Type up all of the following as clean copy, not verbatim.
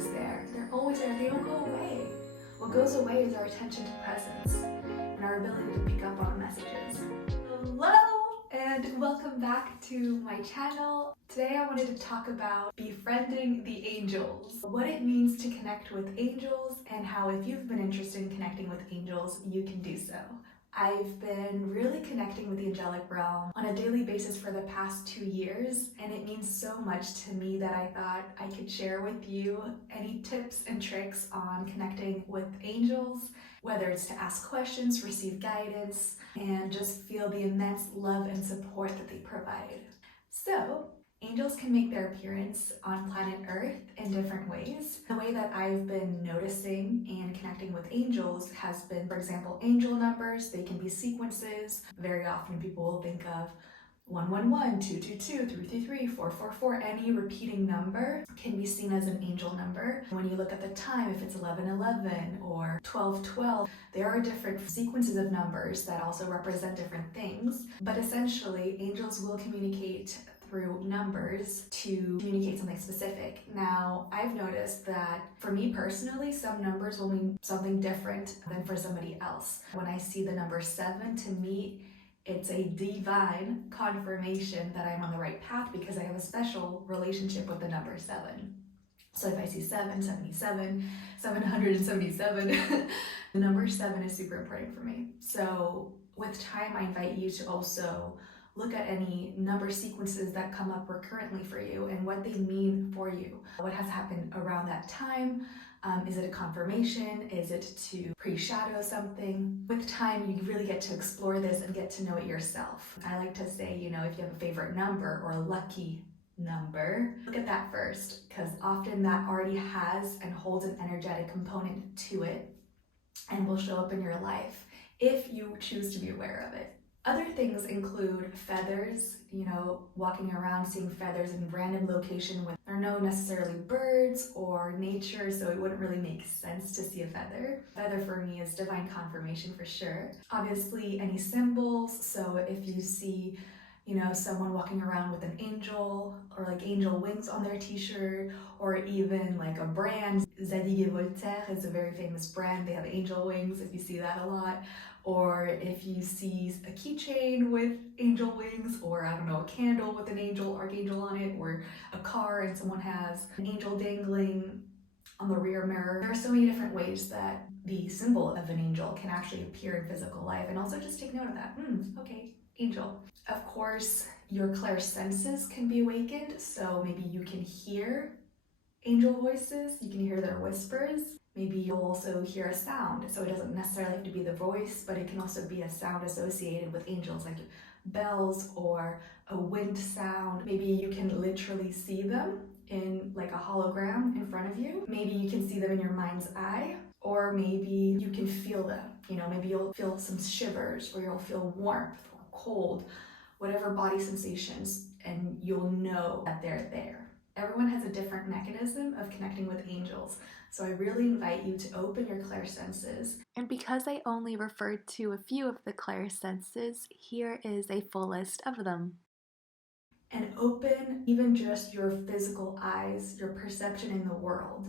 always there. They're always there. They don't go away. What goes away is our attention to presence and our ability to pick up on messages. Hello, and welcome back to my channel. Today I wanted to talk about befriending the angels, what it means to connect with angels, and how if you've been interested in connecting with angels, you can do so. I've been really connecting with the angelic realm on a daily basis for the past 2 years, and it means so much to me that I thought I could share with you any tips and tricks on connecting with angels, whether it's to ask questions, receive guidance, and just feel the immense love and support that they provide. So, angels can make their appearance on planet Earth in different ways. The way that I've been noticing and connecting with angels has been, for example, angel numbers. They can be sequences. Very often people will think of 111, 222, 333, 444. Any repeating number can be seen as an angel number. When you look at the time, if it's 1111 or 1212, there are different sequences of numbers that also represent different things. But essentially, angels will communicate through numbers to communicate something specific. Now, I've noticed that for me personally, some numbers will mean something different than for somebody else. When I see the number 7, to me, it's a divine confirmation that I'm on the right path because I have a special relationship with the number 7. So if I see 777, 777, the number 7 is super important for me. So with time, I invite you to also look at any number sequences that come up recurrently for you and what they mean for you. What has happened around that time? Is it a confirmation? Is it to pre-shadow something? With time, you really get to explore this and get to know it yourself. I like to say, if you have a favorite number or a lucky number, look at that first, because often that already has and holds an energetic component to it and will show up in your life if you choose to be aware of it. Other things include feathers, walking around seeing feathers in random location when there are no necessarily birds or nature, so it wouldn't really make sense to see a feather. Feather for me is divine confirmation for sure. Obviously, any symbols, so if you see someone walking around with an angel or like angel wings on their t-shirt, or even like a brand, Zadig & Voltaire is a very famous brand. They have angel wings if you see that a lot. Or if you see a keychain with angel wings, or a candle with an archangel on it, or a car and someone has an angel dangling on the rear mirror. There are so many different ways that the symbol of an angel can actually appear in physical life, and also just take note of that. Okay, angel. Of course, your clairsenses can be awakened, so maybe you can hear angel voices, you can hear their whispers. Maybe you'll also hear a sound, so it doesn't necessarily have to be the voice, but it can also be a sound associated with angels, like bells or a wind sound. Maybe you can literally see them in like a hologram in front of you. Maybe you can see them in your mind's eye, or maybe you can feel them. Maybe you'll feel some shivers, or you'll feel warmth or cold, whatever body sensations, and you'll know that they're there. Everyone has a different mechanism of connecting with angels, so I really invite you to open your clairsenses. And because I only referred to a few of the clairsenses, here is a full list of them. And open even just your physical eyes, your perception in the world,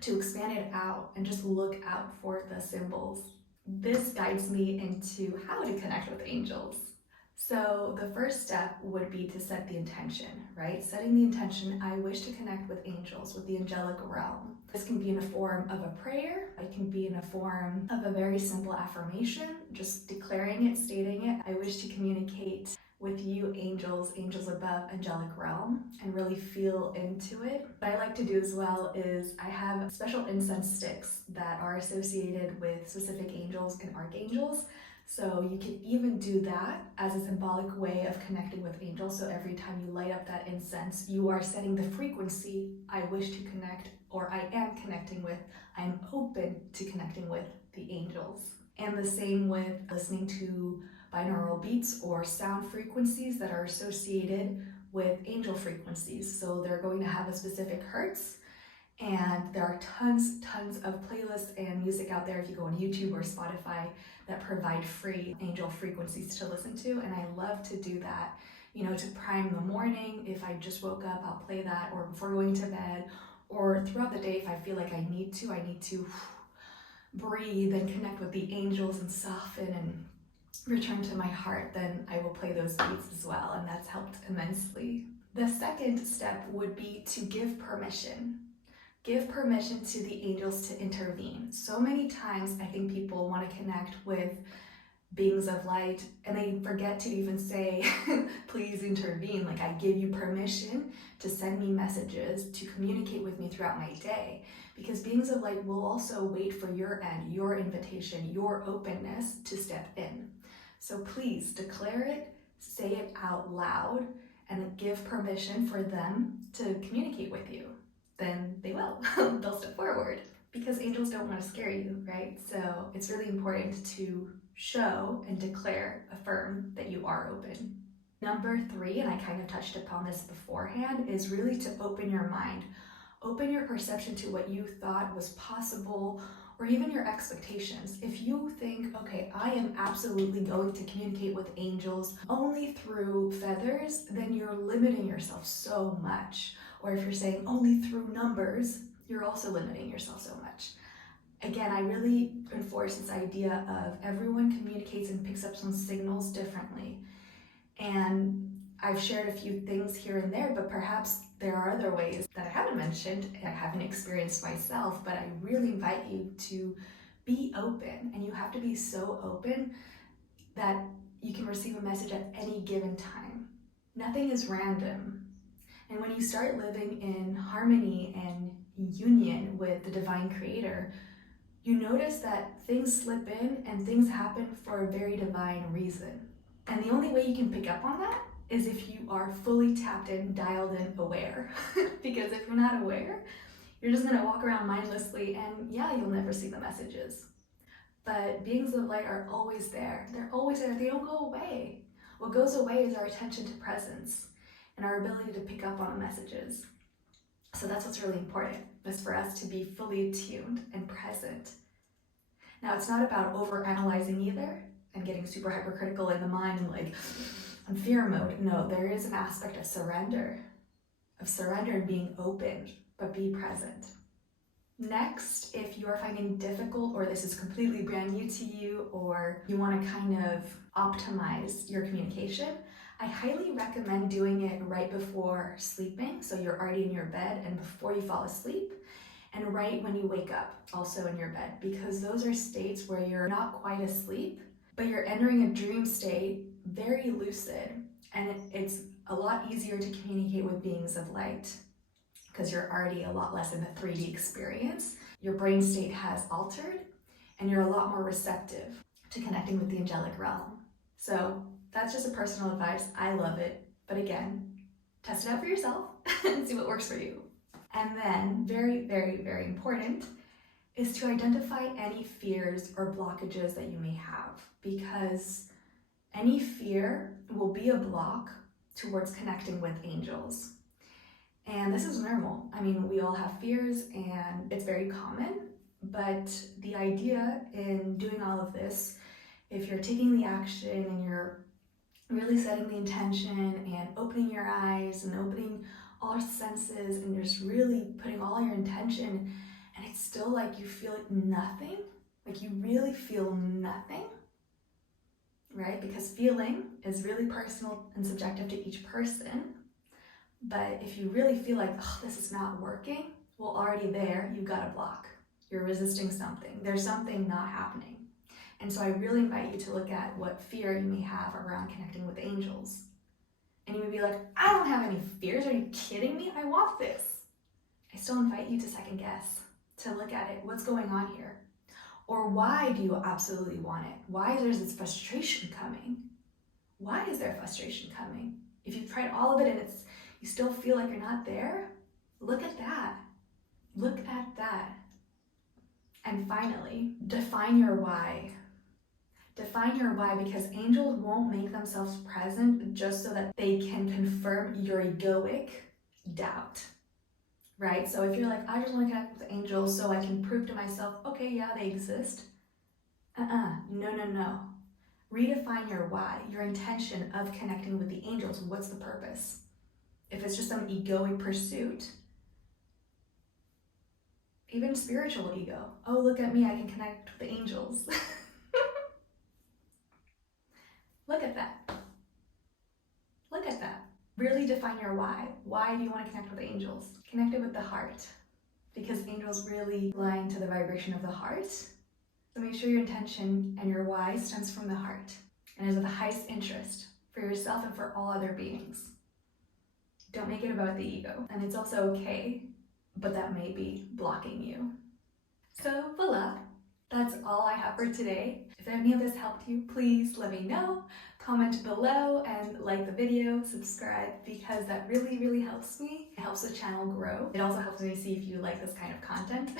to expand it out and just look out for the symbols. This guides me into how to connect with angels. So the first step would be to set the intention, right? Setting the intention, I wish to connect with angels, with the angelic realm. This can be in a form of a prayer. It can be in a form of a very simple affirmation, just declaring it, stating it. I wish to communicate with you, angels above, angelic realm, and really feel into it. What I like to do as well is I have special incense sticks that are associated with specific angels and archangels. So you can even do that as a symbolic way of connecting with angels. So every time you light up that incense, you are setting the frequency I wish to connect, or I am connecting with, I'm open to connecting with the angels. And the same with listening to binaural beats or sound frequencies that are associated with angel frequencies. So they're going to have a specific hertz. And there are tons of playlists and music out there if you go on YouTube or Spotify that provide free angel frequencies to listen to. And I love to do that, to prime the morning. If I just woke up, I'll play that, or before going to bed, Or throughout the day, if I feel like I need to breathe and connect with the angels and soften and return to my heart, then I will play those beats as well, and that's helped immensely. The second step would be to give permission. Give permission to the angels to intervene. So many times I think people want to connect with beings of light and they forget to even say, please intervene. Like, I give you permission to send me messages, to communicate with me throughout my day, because beings of light will also wait for your end, your invitation, your openness to step in. So please declare it, say it out loud, and give permission for them to communicate with you. Then they will. They'll step forward, because angels don't want to scare you, right? So it's really important to show and declare, affirm that you are open. Number 3, and I kind of touched upon this beforehand, is really to open your mind. Open your perception to what you thought was possible, or even your expectations. If you think, okay, I am absolutely going to communicate with angels only through feathers, then you're limiting yourself so much. Or if you're saying only through numbers, you're also limiting yourself so much. Again, I really enforce this idea of everyone communicates and picks up some signals differently. And I've shared a few things here and there, but perhaps there are other ways that I haven't mentioned and I haven't experienced myself, but I really invite you to be open, and you have to be so open that you can receive a message at any given time. Nothing is random. And when you start living in harmony and union with the divine creator, you notice that things slip in and things happen for a very divine reason. And the only way you can pick up on that is if you are fully tapped in, dialed in, aware. Because if you're not aware, you're just gonna walk around mindlessly, and yeah, you'll never see the messages. But beings of light are always there. They're always there. They don't go away. What goes away is our attention to presence and our ability to pick up on messages. So that's what's really important, is for us to be fully attuned and present. Now, it's not about over-analyzing either and getting super hypercritical in the mind and like on fear mode. No, there is an aspect of surrender and being open, but be present. Next, if you are finding it difficult, or this is completely brand new to you, or you want to kind of optimize your communication, I highly recommend doing it right before sleeping. So you're already in your bed and before you fall asleep, and right when you wake up, also in your bed, because those are states where you're not quite asleep, but you're entering a dream state, very lucid, and it's a lot easier to communicate with beings of light because you're already a lot less in the 3D experience. Your brain state has altered, and you're a lot more receptive to connecting with the angelic realm. So that's just a personal advice. I love it, but again, test it out for yourself and see what works for you. And then, very, very, very important, is to identify any fears or blockages that you may have, because any fear will be a block towards connecting with angels. And this is normal. I mean, we all have fears and it's very common, but the idea in doing all of this, if you're taking the action and you're really setting the intention and opening your eyes and opening all your senses and just really putting all your intention, and it's still like you feel like nothing, like you really feel nothing, right? Because feeling is really personal and subjective to each person. But if you really feel like, oh, this is not working, well, already there, you've got a block. You're resisting something. There's something not happening. And so I really invite you to look at what fear you may have around connecting with angels. And you may be like, I don't have any fears. Are you kidding me? I want this. I still invite you to second guess, to look at it. What's going on here? Or why do you absolutely want it? Why is there this frustration coming? Why is there frustration coming? If you've tried all of it and you still feel like you're not there, look at that. Look at that. And finally, define your why. Define your why, because angels won't make themselves present just so that they can confirm your egoic doubt, right? So if you're like, I just want to connect with angels so I can prove to myself, okay, yeah, they exist. No. Redefine your why, your intention of connecting with the angels. What's the purpose? If it's just some egoic pursuit, even spiritual ego. Oh, look at me, I can connect with the angels. Look at that. Look at that. Really define your why. Why do you want to connect with angels? Connect it with the heart, because angels really align to the vibration of the heart. So make sure your intention and your why stems from the heart and is of the highest interest for yourself and for all other beings. Don't make it about the ego. And it's also okay, but that may be blocking you. So voila, that's all I have for today. If any of this helped you, please let me know. Comment below and like the video, subscribe, because that really, really helps me. It helps the channel grow. It also helps me see if you like this kind of content.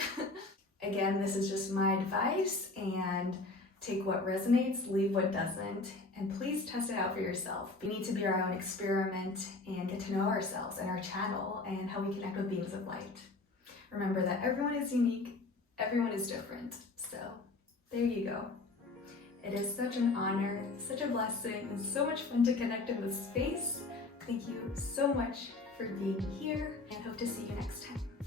Again, this is just my advice, and take what resonates, leave what doesn't, and please test it out for yourself. We need to be our own experiment and get to know ourselves and our channel and how we connect with beings of light. Remember that everyone is unique, everyone is different. So there you go. It is such an honor, such a blessing, and so much fun to connect in this space. Thank you so much for being here, and hope to see you next time.